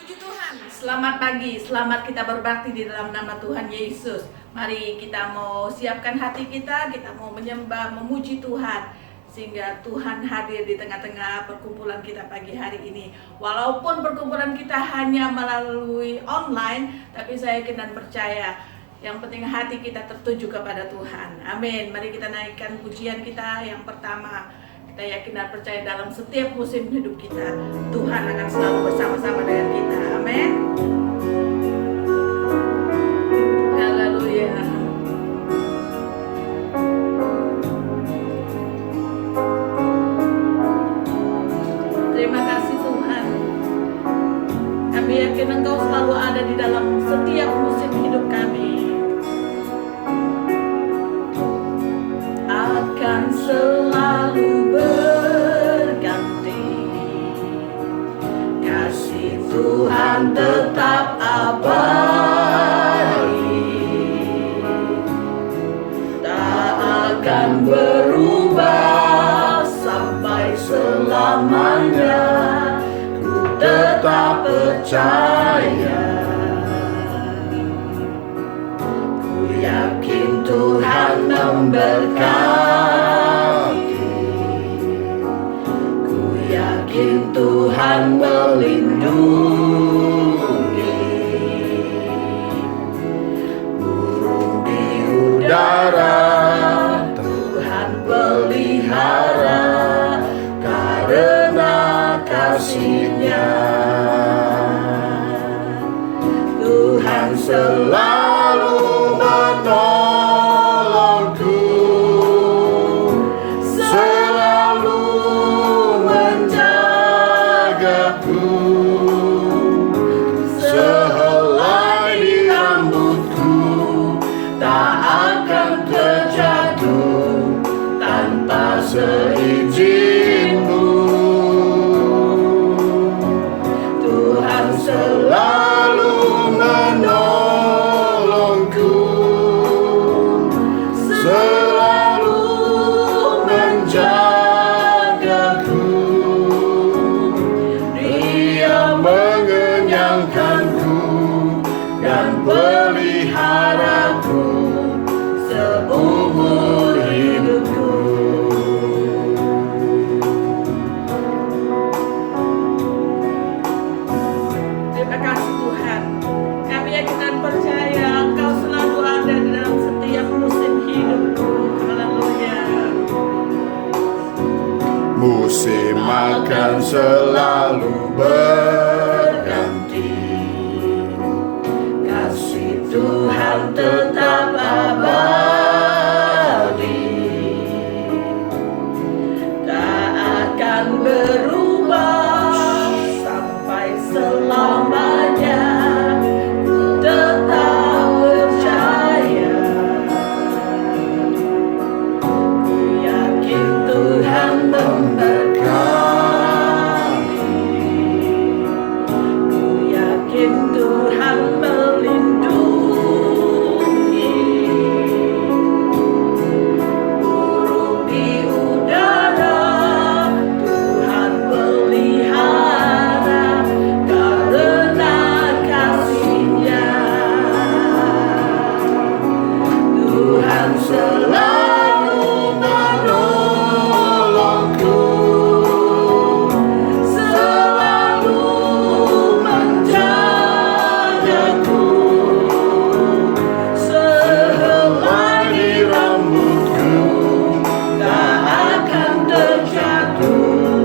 Puji Tuhan, selamat pagi, selamat kita berbakti di dalam nama Tuhan Yesus. Mari kita mau siapkan hati kita mau menyembah, memuji Tuhan. Sehingga Tuhan hadir di tengah-tengah perkumpulan kita pagi hari ini. Walaupun perkumpulan kita hanya melalui online, tapi saya yakin dan percaya yang penting hati kita tertuju kepada Tuhan. Amin. Mari kita naikkan pujian kita yang pertama. Kita yakin dan percaya dalam setiap musim hidup kita, Tuhan akan selalu bersama-sama dengan kita. Amin. Haleluya. Terima kasih Tuhan. Kami yakin Engkau selalu ada di dalam setiap musim hidup kami. Akan selalu berganti, kasih Tuhan tetap abadi, tak akan berubah sampai selamanya. Ku tetap percaya, ku yakin Tuhan memberkati, ku yakin Tuhan melindungi. Burung di udara Tuhan pelihara karena kasih-Nya. Tuhan selalu menolongku, selalu menjagaku. Sehelai di rambutku tak akan terjatuh tanpa seizin-Mu. Tuhan selalu menolongku, selalu menjagaku. Dia mengenyangkanku dan peliharaku seumur hidupku. Terima kasih Tuhan. Kami yakin dan percaya Engkau selalu ada di dalam setiap musim hidupku. Haleluya. Musim akan selalu berganti, Kasih Tuhan tetap abadi, tak akan berubah sampai selamanya. Ku tetap percaya, ku yakin Tuhan memberkati, ku yakin Tuhan melindungi. Burung di udara Tuhan pelihara karena kasih-Nya. Tuhan selalu menolongku, selalu menjagaku. Sehelai di rambutku tak akan terjatuh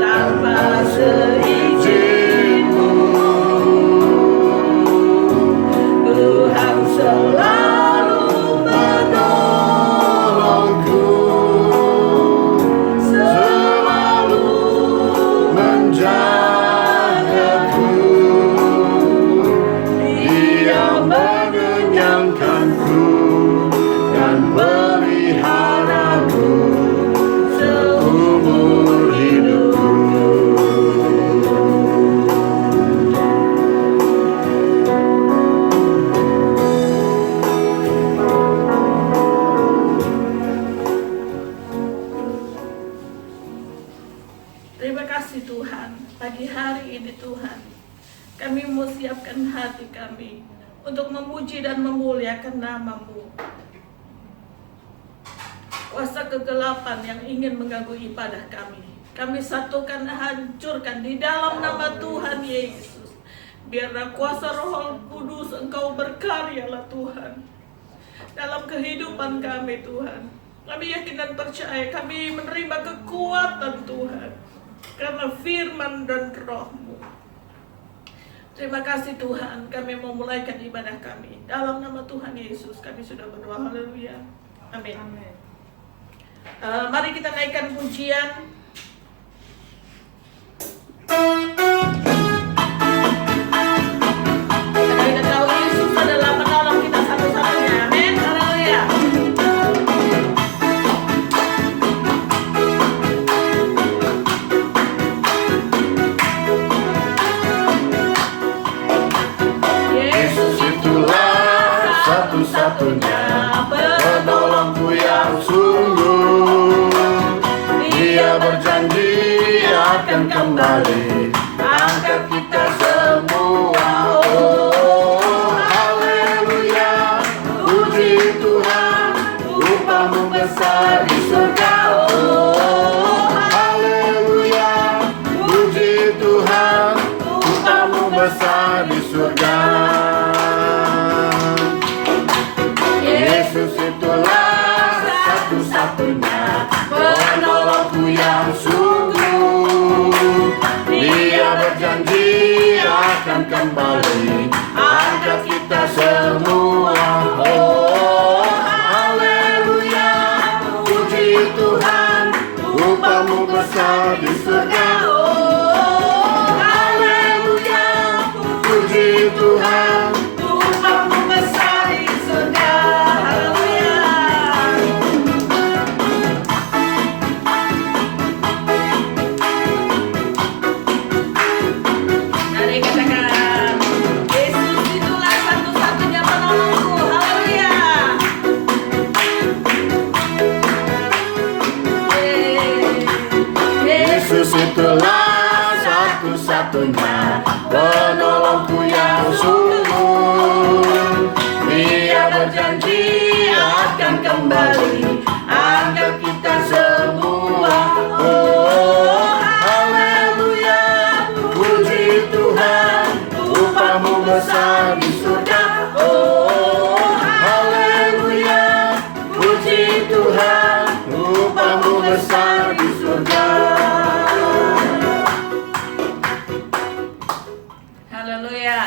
tanpa seizin-Mu. Tuhan selalu menolongku, selalu menjagaku. Dia mengenyangkanku dan peliharaku seumur hidupku. Terima kasih Tuhan, pagi hari ini Tuhan Kami mau siapkan hati kami untuk memuji dan memuliakan nama-Mu. Kuasa kegelapan yang ingin mengganggu ibadah kami satukan, hancurkan di dalam nama Tuhan Yesus. Biarlah kuasa Roh Kudus Engkau berkaryalah Tuhan dalam kehidupan kami Tuhan. Kami yakin dan percaya kami menerima kekuatan Tuhan karena firman dan Roh-Mu. Terima kasih Tuhan, kami mau mulaikan ibadah kami. Dalam nama Tuhan Yesus kami sudah berdoa, haleluya. Amin. Mari kita naikkan pujian. Karena kita tahu Yesus adalah penolong kita satu-satunya. Amin, haleluya. Yesus itulah satu-satunya penolongku yang sungguh. Dia berjanji akan kembali angkat kita semua. Oh, haleluya, puji Tuhan, upah-Mu besar di surga. Oh, haleluya, puji Tuhan, upah-Mu besar di surga. Yesus itulah satu-satunya penolongku yang sungguh. Dia berjanji akan kembali angkat kita semua. Oh, haleluya, puji Tuhan, upah-Mu besar di surga. Oh, haleluya, puji Tuhan, upah-Mu besar di surga. Haleluya. Mari katakan, Yesus itulah satu-satunya penolongku. Haleluya. Yesus itulah satu-satunya penolongku yang sungguh. Dia berjanji akan kembali angkat kita semua. Oh, haleluya, puji Tuhan, upah-Mu besar di surga. Oh, haleluya, puji Tuhan, upah-Mu besar di surga. Haleluya.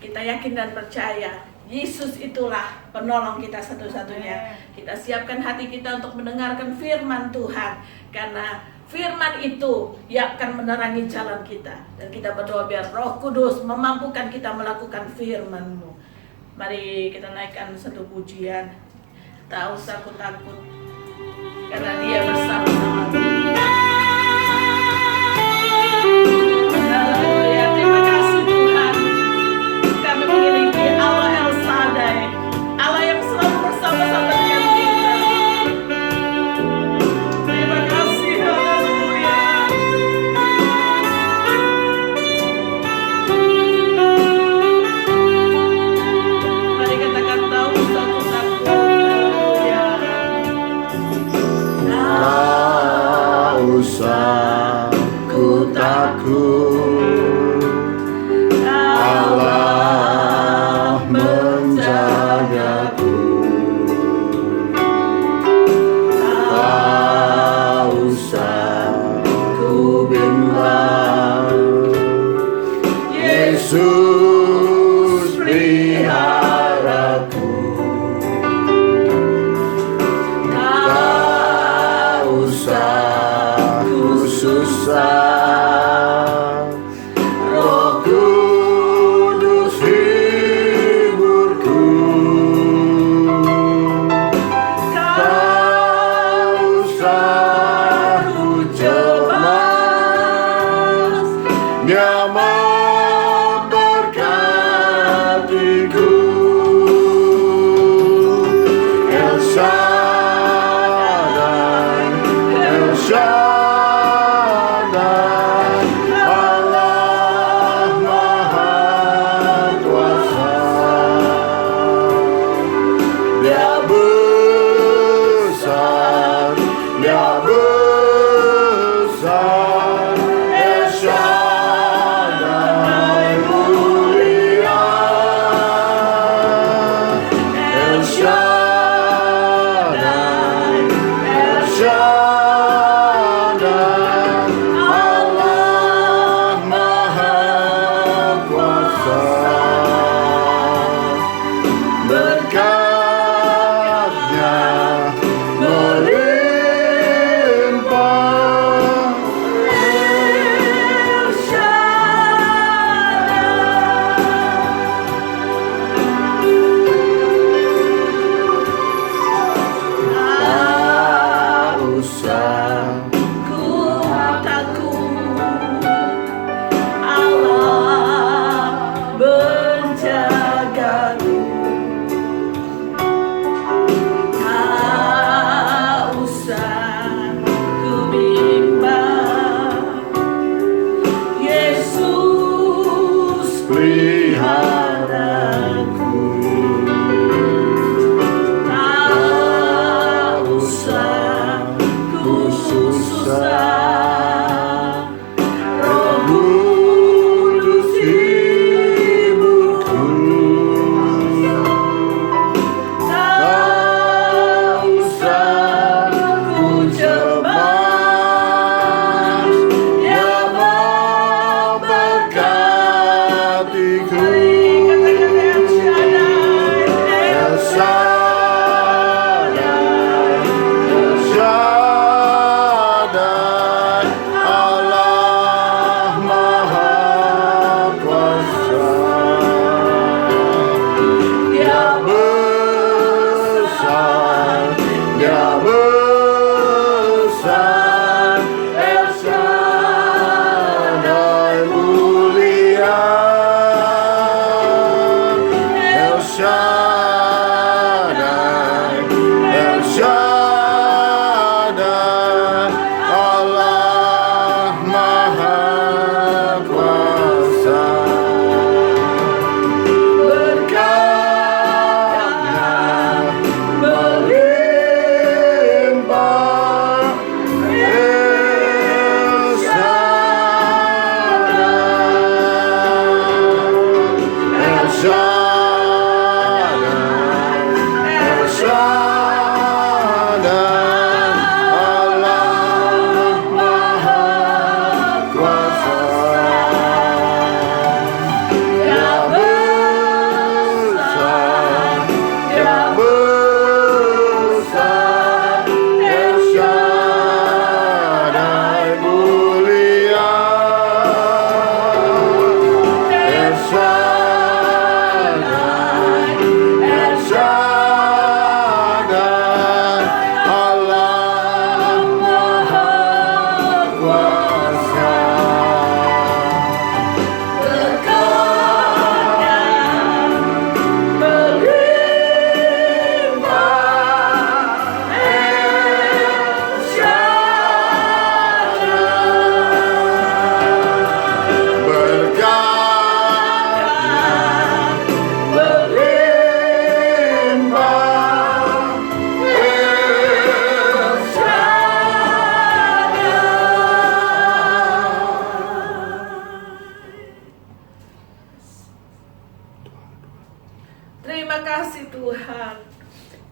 Kita yakin dan percaya Yesus itulah penolong kita satu-satunya. Kita siapkan hati kita untuk mendengarkan firman Tuhan, karena firman itu yang akan menerangi jalan kita. Dan kita berdoa biar Roh Kudus memampukan kita melakukan firman-Mu. Mari kita naikkan satu pujian. Tak usah takut, karena Dia bersama-sama kita. Haleluya, terima kasih Tuhan. Kami memiliki Allah El Shaddai, Allah yang selalu bersama-sama dengan kita. Terima kasih, haleluya. Mari katakan tahu satu-satu. Haleluya. Tak usah ku takut, Allah menjagaku. Tak usah ku bimbang, Yesus peliharaku. Tak usah ku susah, Roh Kudus hiburku. Tak usah ku cemas, Dia memberkatiku. El Shaddai, El Shaddai, Allah Maha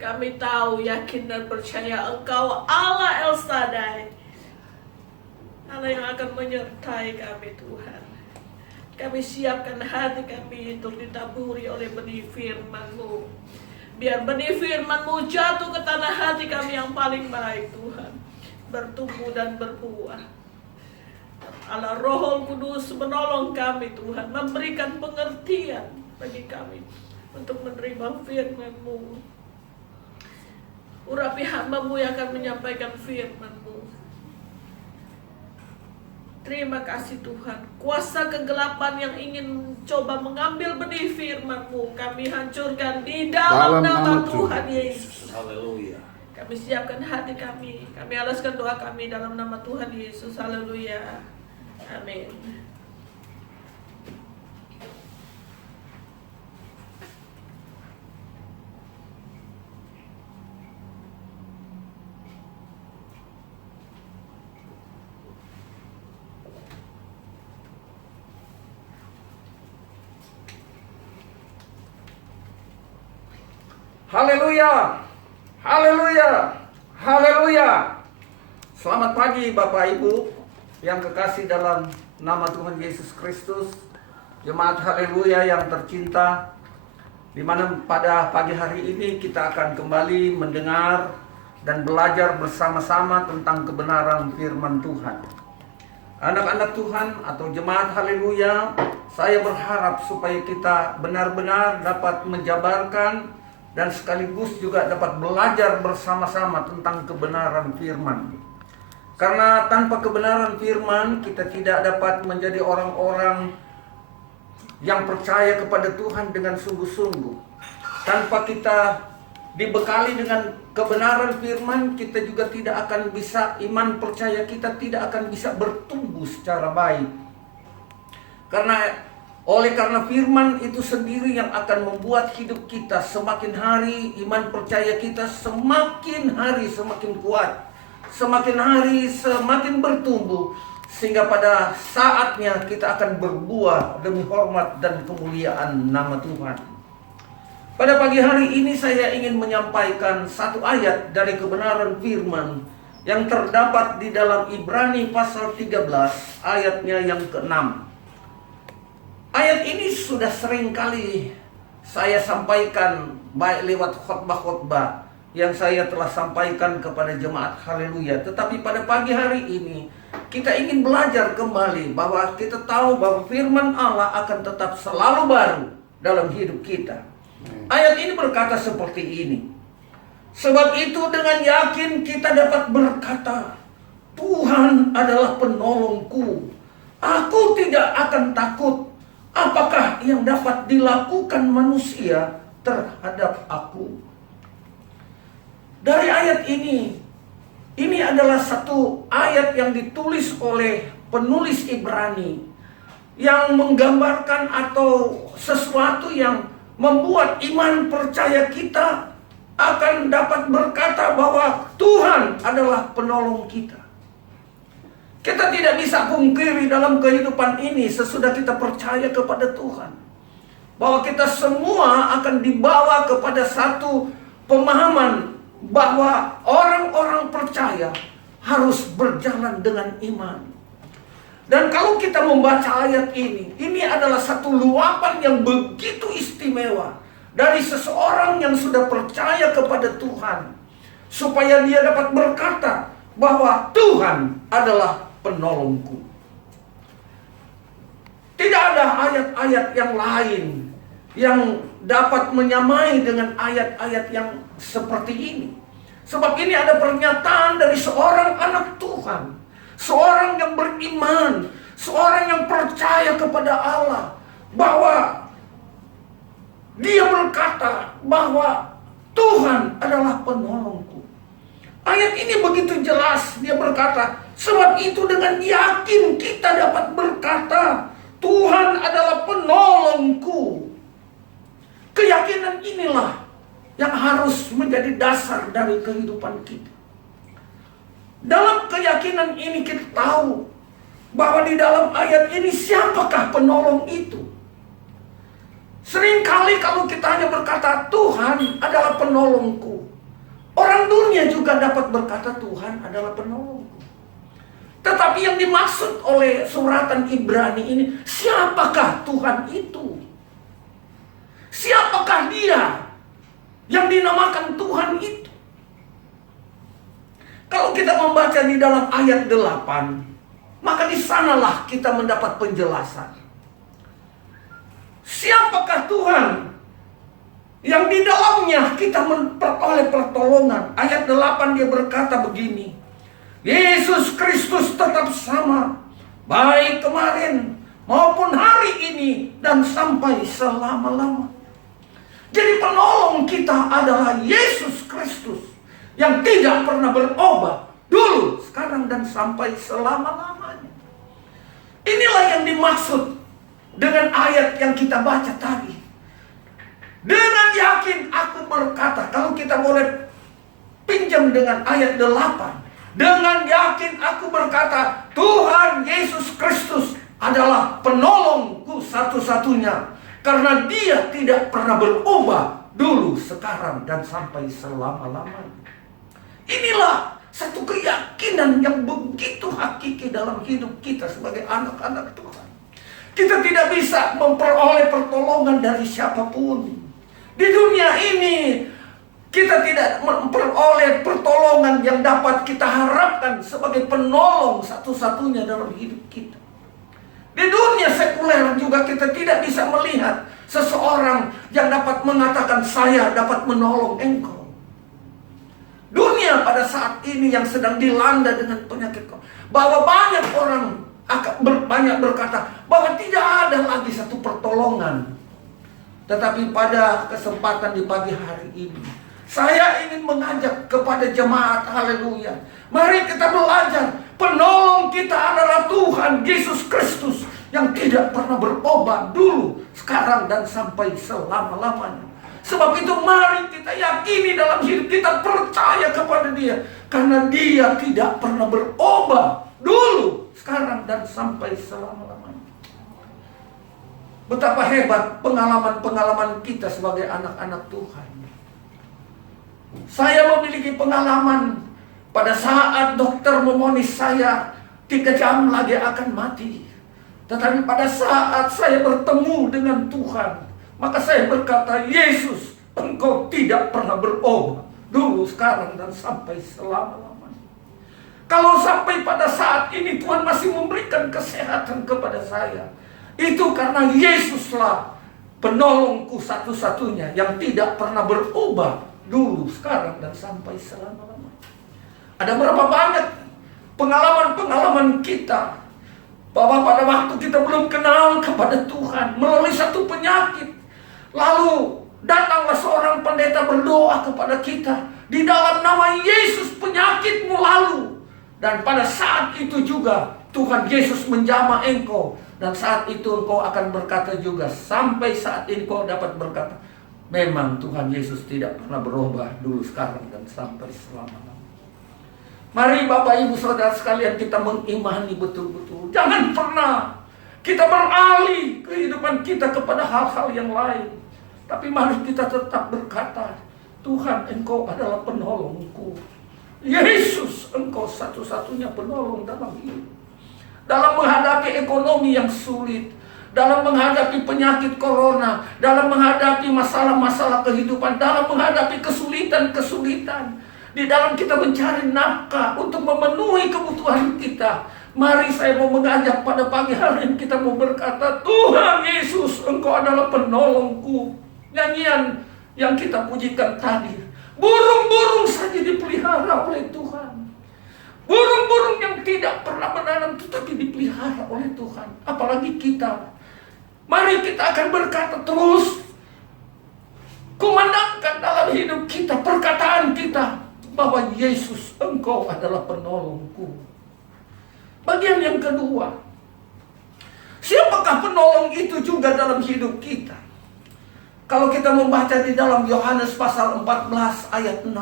Kami tahu, yakin dan percaya Engkau Allah El Shaddai, Allah yang akan menyertai kami Tuhan. Kami siapkan hati kami untuk ditaburi oleh benih firman-Mu. Biar benih firman-Mu jatuh ke tanah hati kami yang paling baik Tuhan, bertumbuh dan berbuah. Allah Roh Kudus menolong kami Tuhan, memberikan pengertian bagi kami untuk menerima firman-Mu. Urapi hamba-Mu yang akan menyampaikan firman-Mu. Terima kasih Tuhan. Kuasa kegelapan yang ingin coba mengambil benih firman-Mu, kami hancurkan di dalam nama Tuhan Yesus. Haleluya. Kami siapkan hati kami. Kami alaskan doa kami dalam nama Tuhan Yesus. Haleluya. Amin. Haleluya, haleluya, haleluya. Selamat pagi Bapak Ibu yang kekasih dalam nama Tuhan Yesus Kristus. Jemaat haleluya yang tercinta, di mana pada pagi hari ini kita akan kembali mendengar dan belajar bersama-sama tentang kebenaran firman Tuhan. Anak-anak Tuhan atau jemaat haleluya, saya berharap supaya kita benar-benar dapat menjabarkan dan sekaligus juga dapat belajar bersama-sama tentang kebenaran firman. Karena tanpa kebenaran firman, kita tidak dapat menjadi orang-orang yang percaya kepada Tuhan dengan sungguh-sungguh. Tanpa kita dibekali dengan kebenaran firman, kita juga tidak akan bisa, iman percaya kita tidak akan bisa bertumbuh secara baik. Karena firman itu sendiri yang akan membuat hidup kita semakin hari, iman percaya kita semakin hari semakin kuat, semakin hari semakin bertumbuh, sehingga pada saatnya kita akan berbuah demi hormat dan kemuliaan nama Tuhan. Pada pagi hari ini saya ingin menyampaikan satu ayat dari kebenaran firman yang terdapat di dalam Ibrani pasal 13 ayatnya yang ke-6. Ayat ini sudah sering kali saya sampaikan baik lewat khotbah-khotbah yang saya telah sampaikan kepada jemaat haleluya. Tetapi pada pagi hari ini kita ingin belajar kembali bahwa kita tahu bahwa firman Allah akan tetap selalu baru dalam hidup kita. Ayat ini berkata seperti ini. Sebab itu dengan yakin kita dapat berkata, Tuhan adalah penolongku. Aku tidak akan takut. Apakah yang dapat dilakukan manusia terhadap aku? Dari ayat ini adalah satu ayat yang ditulis oleh penulis Ibrani yang menggambarkan atau sesuatu yang membuat iman percaya kita akan dapat berkata bahwa Tuhan adalah penolong kita. Kita tidak bisa pungkiri dalam kehidupan ini sesudah kita percaya kepada Tuhan, bahwa kita semua akan dibawa kepada satu pemahaman bahwa orang-orang percaya harus berjalan dengan iman. Dan kalau kita membaca ayat ini adalah satu luapan yang begitu istimewa dari seseorang yang sudah percaya kepada Tuhan, supaya dia dapat berkata bahwa Tuhan adalah penolongku. Tidak ada ayat-ayat yang lain yang dapat menyamai dengan ayat-ayat yang seperti ini. Sebab ini ada pernyataan dari seorang anak Tuhan, seorang yang beriman, seorang yang percaya kepada Allah, bahwa dia berkata bahwa Tuhan adalah penolongku. Ayat ini begitu jelas, dia berkata, sebab itu dengan yakin kita dapat berkata, Tuhan adalah penolongku. Keyakinan inilah yang harus menjadi dasar dari kehidupan kita. Dalam keyakinan ini kita tahu bahwa di dalam ayat ini siapakah penolong itu. Seringkali kalau kita hanya berkata Tuhan adalah penolongku, Orang dunia juga dapat berkata Tuhan adalah penolongku. Tetapi yang dimaksud oleh suratan Ibrani ini, siapakah Tuhan itu? Siapakah Dia yang dinamakan Tuhan itu? Kalau kita membaca di dalam ayat 8, maka di sanalah kita mendapat penjelasan. Siapakah Tuhan yang di dalamnya kita memperoleh pertolongan? Ayat 8 dia berkata begini, Yesus Kristus tetap sama, baik kemarin maupun hari ini dan sampai selama-lama. Jadi penolong kita adalah Yesus Kristus yang tidak pernah berubah dulu, sekarang, dan sampai selama-lamanya. Inilah yang dimaksud dengan ayat yang kita baca tadi. Dengan yakin aku berkata, kalau kita boleh pinjam dengan ayat 8. Dengan yakin aku berkata, Tuhan Yesus Kristus adalah penolongku satu-satunya. Karena Dia tidak pernah berubah dulu, sekarang, dan sampai selama-lamanya. Inilah satu keyakinan yang begitu hakiki dalam hidup kita sebagai anak-anak Tuhan. Kita tidak bisa memperoleh pertolongan dari siapapun. Di dunia ini kita tidak memperoleh pertolongan yang dapat kita harapkan sebagai penolong satu-satunya dalam hidup kita. Di dunia sekuler juga kita tidak bisa melihat seseorang yang dapat mengatakan saya dapat menolong engkau. Dunia pada saat ini yang sedang dilanda dengan penyakit, bahwa banyak orang banyak berkata bahwa tidak ada lagi satu pertolongan. Tetapi pada kesempatan di pagi hari ini, saya ingin mengajak kepada jemaat, haleluya, mari kita belajar. Penolong kita adalah Tuhan Yesus Kristus yang tidak pernah berubah dulu, sekarang, dan sampai selama-lamanya. Sebab itu mari kita yakini dalam hidup kita, percaya kepada Dia, karena Dia tidak pernah berubah dulu, sekarang, dan sampai selama-lamanya. Betapa hebat pengalaman-pengalaman kita sebagai anak-anak Tuhan. Saya memiliki pengalaman pada saat dokter memonis saya 3 jam lagi akan mati. Tetapi pada saat saya bertemu dengan Tuhan, maka saya berkata, Yesus, Engkau tidak pernah berubah dulu, sekarang, dan sampai selama-lamanya. Kalau sampai pada saat ini Tuhan masih memberikan kesehatan kepada saya, itu karena Yesuslah penolongku satu-satunya yang tidak pernah berubah dulu, sekarang, dan sampai selama-lamanya. Ada berapa banyak pengalaman-pengalaman kita bahwa pada waktu kita belum kenal kepada Tuhan, melalui satu penyakit, lalu datanglah seorang pendeta berdoa kepada kita, di dalam nama Yesus penyakitmu lalu. Dan pada saat itu juga Tuhan Yesus menjamah engkau, dan saat itu engkau akan berkata juga, sampai saat ini kau dapat berkata, memang Tuhan Yesus tidak pernah berubah dulu, sekarang, dan sampai selama-lamanya. Mari Bapak Ibu Saudara sekalian, kita mengimani betul-betul. Jangan pernah kita beralih kehidupan kita kepada hal-hal yang lain. Tapi mari kita tetap berkata, Tuhan, Engkau adalah penolongku. Yesus, Engkau satu-satunya penolong dalam hidup. Dalam menghadapi ekonomi yang sulit, dalam menghadapi penyakit corona, dalam menghadapi masalah-masalah kehidupan, dalam menghadapi kesulitan-kesulitan, di dalam kita mencari nafkah untuk memenuhi kebutuhan kita. Mari saya mau mengajak pada pagi hari ini, kita mau berkata, Tuhan Yesus, Engkau adalah penolongku. Nyanyian yang kita pujikan tadi, burung-burung saja dipelihara oleh Tuhan. Burung-burung yang tidak pernah menanam tetapi dipelihara oleh Tuhan. Apalagi kita. Mari kita akan berkata terus, kumandangkan dalam hidup kita, perkataan kita, bahwa Yesus, Engkau adalah penolongku. Bagian yang kedua, siapakah penolong itu juga dalam hidup kita? Kalau kita membaca di dalam Yohanes pasal 14 ayat 16,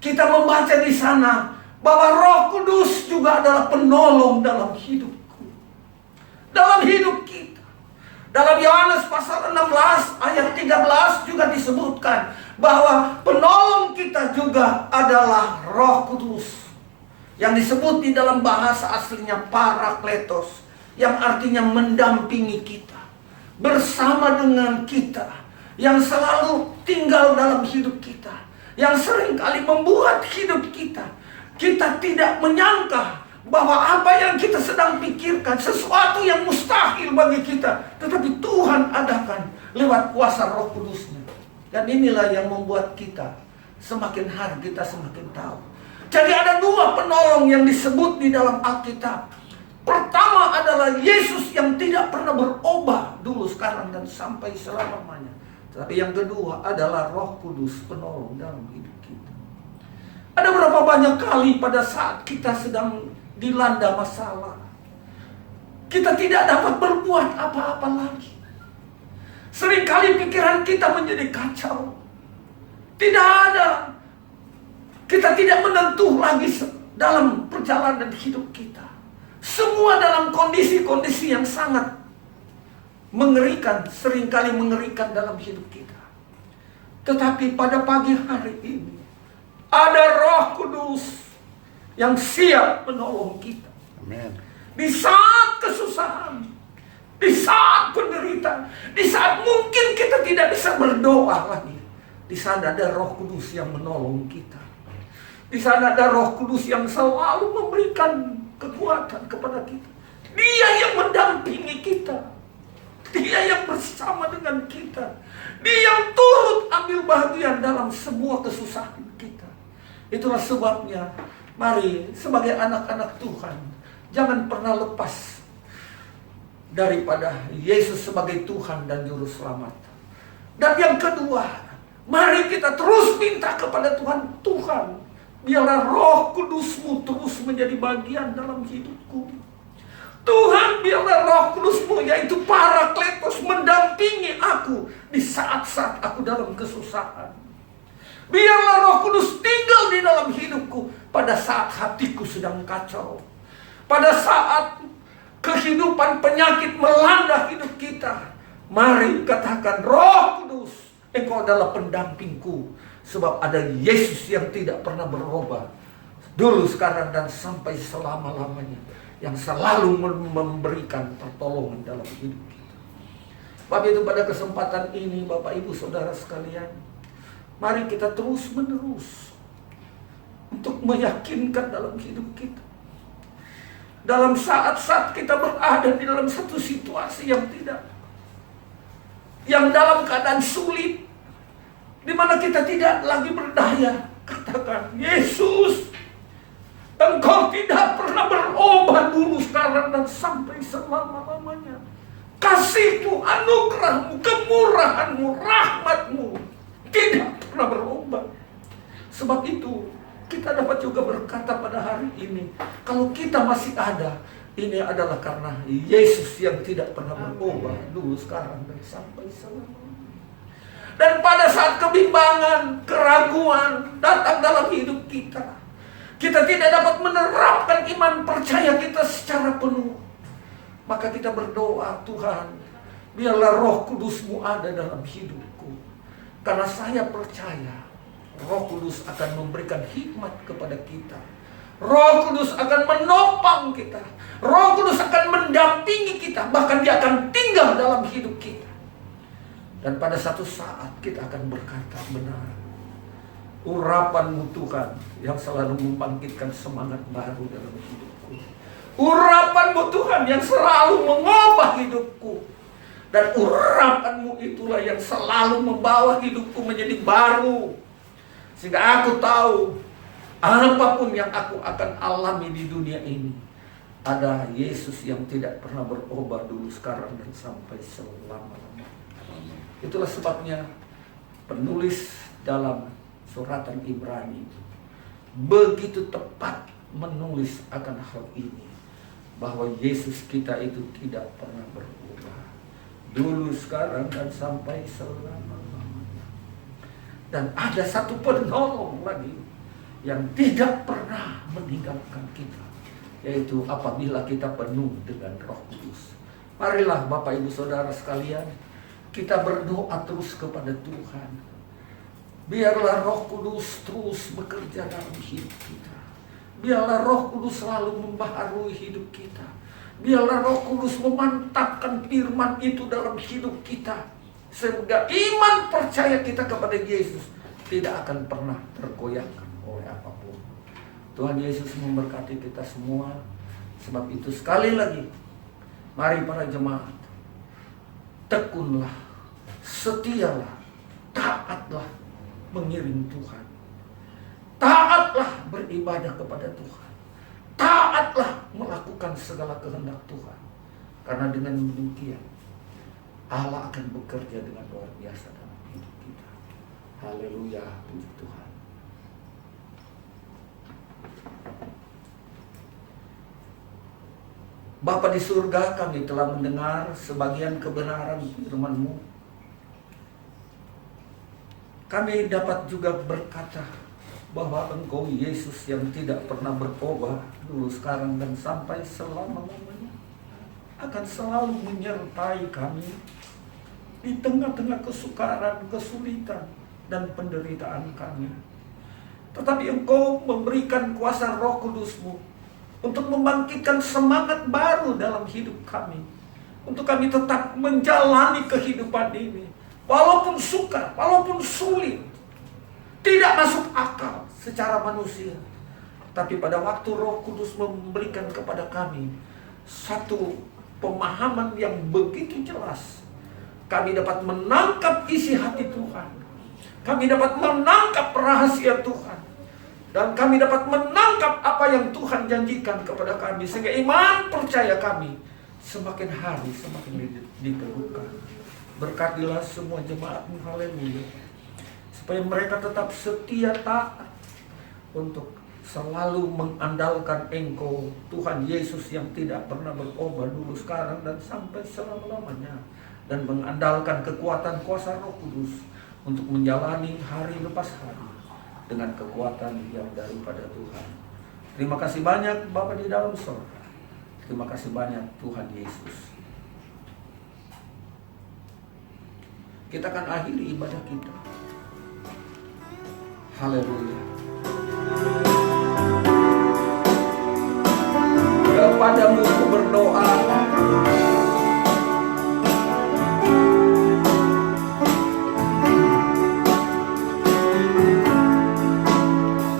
kita membaca di sana bahwa Roh Kudus juga adalah penolong dalam hidupku, dalam hidup kita. Dalam Yohanes pasal 16 ayat 13 juga disebutkan bahwa penolong kita juga adalah Roh Kudus, yang disebut di dalam bahasa aslinya Parakletos, yang artinya mendampingi kita, bersama dengan kita, yang selalu tinggal dalam hidup kita, yang seringkali membuat hidup kita tidak menyangka bahwa apa yang kita sedang pikirkan sesuatu yang mustahil bagi kita, tetapi Tuhan adakan lewat kuasa Roh Kudus-Nya. Dan inilah yang membuat kita semakin hari kita semakin tahu. Jadi ada dua penolong yang disebut di dalam Alkitab. Pertama adalah Yesus yang tidak pernah berubah dulu, sekarang, dan sampai selama-lamanya. Tetapi yang kedua adalah Roh Kudus, penolong dalam hidup kita. Ada berapa banyak kali pada saat kita sedang dilanda masalah, kita tidak dapat berbuat apa-apa lagi. Seringkali pikiran kita menjadi kacau. Tidak ada, kita tidak menentu lagi dalam perjalanan hidup kita. Semua dalam kondisi-kondisi yang sangat mengerikan, seringkali mengerikan dalam hidup kita. Tetapi pada pagi hari ini ada Roh Kudus yang siap menolong kita. Amin. Di saat kesusahan, di saat penderitaan, di saat mungkin kita tidak bisa berdoa lagi, di sana ada Roh Kudus yang menolong kita. Di sana ada Roh Kudus yang selalu memberikan kekuatan kepada kita. Dia yang mendampingi kita. Dia yang bersama dengan kita. Dia yang turut ambil bagian dalam semua kesusahan kita. Itulah sebabnya, mari sebagai anak-anak Tuhan, jangan pernah lepas daripada Yesus sebagai Tuhan dan Juru Selamat. Dan yang kedua, mari kita terus minta kepada Tuhan, Tuhan, biarlah Roh Kudus-Mu terus menjadi bagian dalam hidupku. Tuhan, biarlah Roh Kudus-Mu, yaitu Parakletos, mendampingi aku di saat-saat aku dalam kesusahan. Biarlah Roh Kudus tinggal di dalam hidupku pada saat hatiku sedang kacau. Pada saat kehidupan penyakit melanda hidup kita, mari katakan, Roh Kudus, Engkau adalah pendampingku. Sebab ada Yesus yang tidak pernah berubah, dulu, sekarang, dan sampai selama-lamanya, yang selalu memberikan pertolongan dalam hidup kita. Sebab itu pada kesempatan ini, Bapak Ibu Saudara sekalian, mari kita terus menerus untuk meyakinkan dalam hidup kita. Dalam saat-saat kita berada di dalam satu situasi yang dalam keadaan sulit, di mana kita tidak lagi berdaya, katakan, Yesus, Engkau tidak pernah berubah dulu, sekarang, dan sampai selama-lamanya. Kasih-Mu, anugerah-Mu, kemurahan-Mu, rahmat-Mu tidak pernah berubah. Sebab itu kita dapat juga berkata pada hari ini, kalau kita masih ada, ini adalah karena Yesus yang tidak pernah berubah dulu, sekarang, dan sampai selama-lamanya. Dan pada saat kebimbangan, keraguan datang dalam hidup kita, kita tidak dapat menerapkan iman percaya kita secara penuh, maka kita berdoa, Tuhan, biarlah Roh Kudus-Mu ada dalam hidupku. Karena saya percaya Roh Kudus akan memberikan hikmat kepada kita. Roh Kudus akan menopang kita. Roh Kudus akan mendampingi kita. Bahkan Dia akan tinggal dalam hidup kita. Dan pada satu saat kita akan berkata, benar, urapan-Mu Tuhan yang selalu membangkitkan semangat baru dalam hidupku. Urapan-Mu Tuhan yang selalu mengubah hidupku. Dan urapan-Mu itulah yang selalu membawa hidupku menjadi baru. Sehingga aku tahu apapun yang aku akan alami di dunia ini, ada Yesus yang tidak pernah berubah dulu, sekarang, dan sampai selama-lamanya. Itulah sebabnya penulis dalam suratan Ibrani begitu tepat menulis akan hal ini, bahwa Yesus kita itu tidak pernah berubah dulu, sekarang, dan sampai selama-lamanya. Dan ada satu penolong lagi yang tidak pernah meninggalkan kita, yaitu apabila kita penuh dengan Roh Kudus. Marilah Bapak Ibu Saudara sekalian, kita berdoa terus kepada Tuhan. Biarlah Roh Kudus terus bekerja dalam hidup kita. Biarlah Roh Kudus selalu membaharui hidup kita. Biarlah Roh Kudus memantapkan firman itu dalam hidup kita, sehingga iman percaya kita kepada Yesus tidak akan pernah tergoyahkan oleh apapun. Tuhan Yesus memberkati kita semua. Sebab itu sekali lagi, mari para jemaat, tekunlah, setialah, taatlah mengiring Tuhan. Taatlah beribadah kepada Tuhan. Taatlah melakukan segala kehendak Tuhan. Karena dengan demikian, Allah akan bekerja dengan luar biasa dalam hidup kita. Haleluya, puji Tuhan. Bapa di surga, kami telah mendengar sebagian kebenaran firman-Mu. Kami dapat juga berkata bahwa Engkau Yesus yang tidak pernah berubah dulu, sekarang, dan sampai selama-lamanya akan selalu menyertai kami di tengah-tengah kesukaran, kesulitan, dan penderitaan kami. Tetapi Engkau memberikan kuasa Roh Kudus-Mu untuk membangkitkan semangat baru dalam hidup kami, untuk kami tetap menjalani kehidupan ini walaupun sukar, walaupun sulit, tidak masuk akal secara manusia. Tapi pada waktu Roh Kudus memberikan kepada kami satu pemahaman yang begitu jelas, kami dapat menangkap isi hati Tuhan, kami dapat menangkap rahasia Tuhan, dan kami dapat menangkap apa yang Tuhan janjikan kepada kami, sehingga iman percaya kami semakin hari semakin diteguhkan. Berkatilah semua jemaat-Mu, haleluya, supaya mereka tetap setia taat untuk selalu mengandalkan Engkau, Tuhan Yesus yang tidak pernah berubah dulu, sekarang, dan sampai selama-lamanya, dan mengandalkan kekuatan kuasa Roh Kudus untuk menjalani hari lepas hari dengan kekuatan yang daripada Tuhan. Terima kasih banyak Bapa di dalam surga. Terima kasih banyak Tuhan Yesus. Kita akan akhiri ibadah kita. Haleluya. Kepadamu ku berdoa,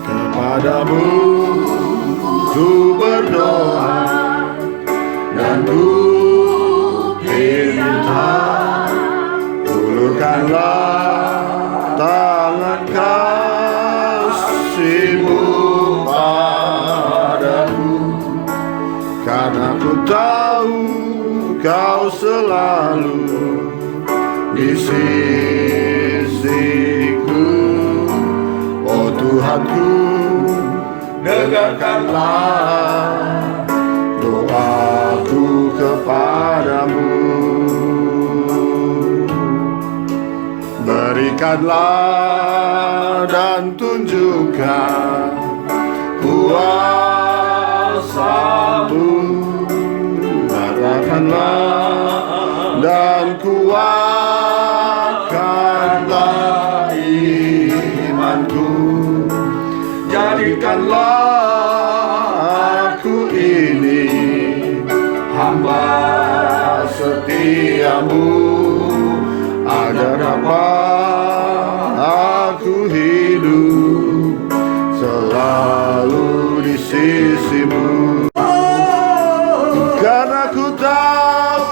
Kepadamu ku berdoa dan ku minta, ulurkanlah tangan kasih-Mu padaku, karena ku tahu Kau selalu di sisiku. Oh Tuhanku, dengarkanlah doaku kepadamu. Berikanlah dan tunjukkan kuasa-Mu. Nyatakanlah dan kuatkanlah imanku. Jadikanlah aku ini hamba setiamu, agar dapat aku hidup selalu di sisi-Mu. Karena ku tahu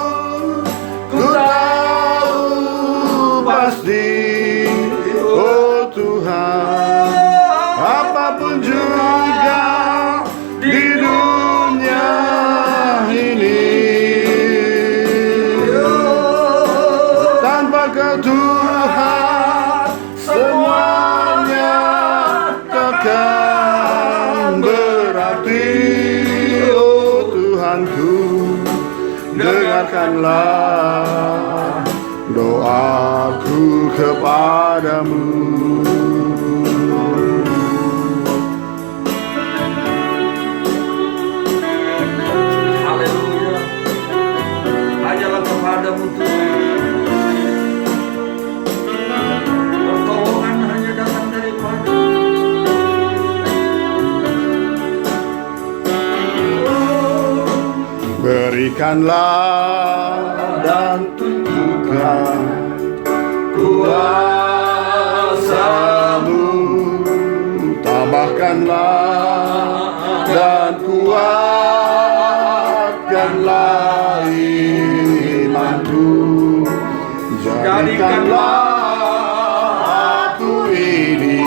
pasti, oh Tuhan, apapun juga di dunia ini, tanpa Kau Tuhan semuanya takkan berarti. Oh Tuhanku, dengarkanlah doaku kepadamu. haleluya. Hanya kepadamu Tuhan. Pertolongan hanya datang daripada. Berikanlah dan tunjukkan kuasa-Mu, tambahkanlah dan kuatkanlah imanku, jadikanlah aku ini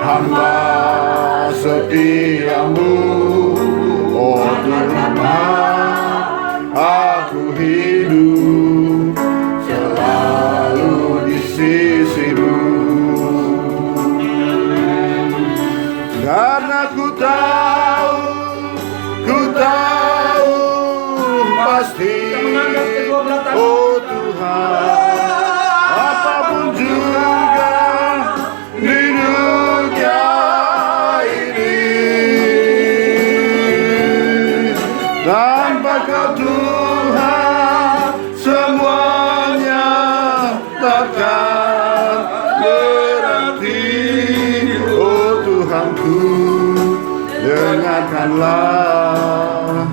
hamba setiamu, oh Tuhan, aku hidup selalu di sisimu, karena ku tahu pasti, oh Tuhan, apapun juga di dunia ini, tanpa Kau Tuhan semuanya takkan berarti, oh Tuhanku, dengarkanlah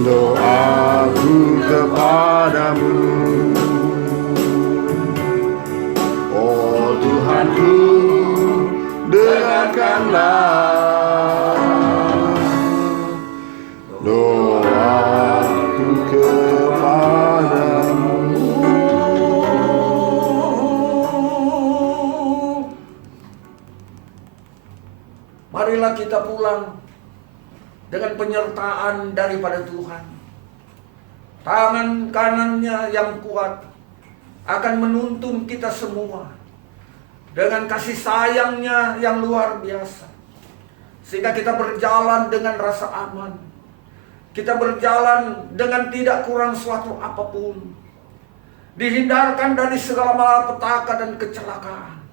doaku kepadamu, oh Tuhanku, dengarkanlah doaku kepadamu. Marilah kita pulang dengan penyertaan daripada Tuhan. Tangan kanannya yang kuat akan menuntun kita semua dengan kasih sayangnya yang luar biasa, sehingga kita berjalan dengan rasa aman. Kita berjalan dengan tidak kurang suatu apapun, dihindarkan dari segala malapetaka dan kecelakaan.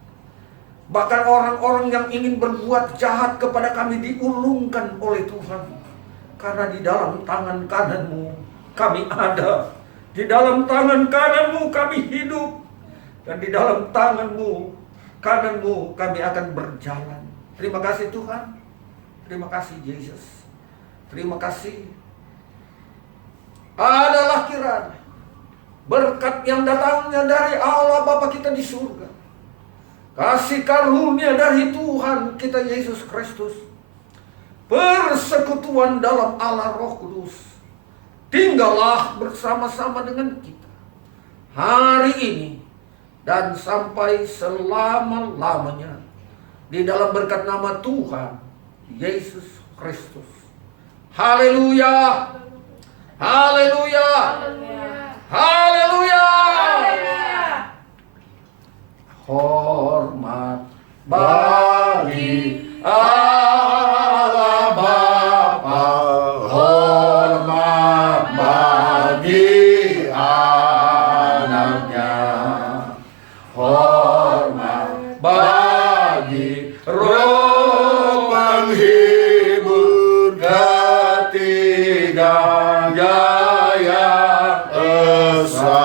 Bahkan orang-orang yang ingin berbuat jahat kepada kami diurungkan oleh Tuhan. Karena di dalam tangan kanan-Mu kami ada. Di dalam tangan kanan-Mu kami hidup. Dan di dalam tangan-Mu, kanan-Mu kami akan berjalan. Terima kasih Tuhan. Terima kasih Yesus. Terima kasih. Adalah kiranya berkat yang datangnya dari Allah Bapa kita di surga, kasih karunia dari Tuhan kita Yesus Kristus, persekutuan dalam Allah Roh Kudus, tinggallah bersama-sama dengan kita hari ini dan sampai selama-lamanya, di dalam berkat nama Tuhan Yesus Kristus. Haleluya, haleluya, haleluya. Hormat bagi Allah Bapa, hormat bagi anaknya, hormat bagi Roh penghibur ketiganya yang esa.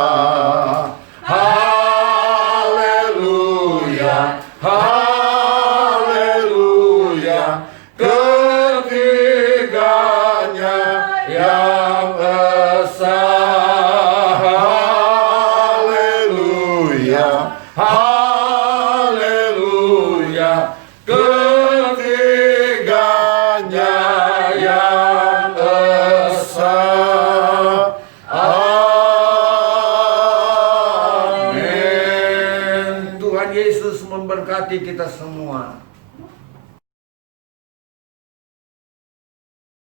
Haleluya, ketiganya yang esa. Haleluya, haleluya, ketiganya yang esa. Amin. Tuhan Yesus memberkati kita semua.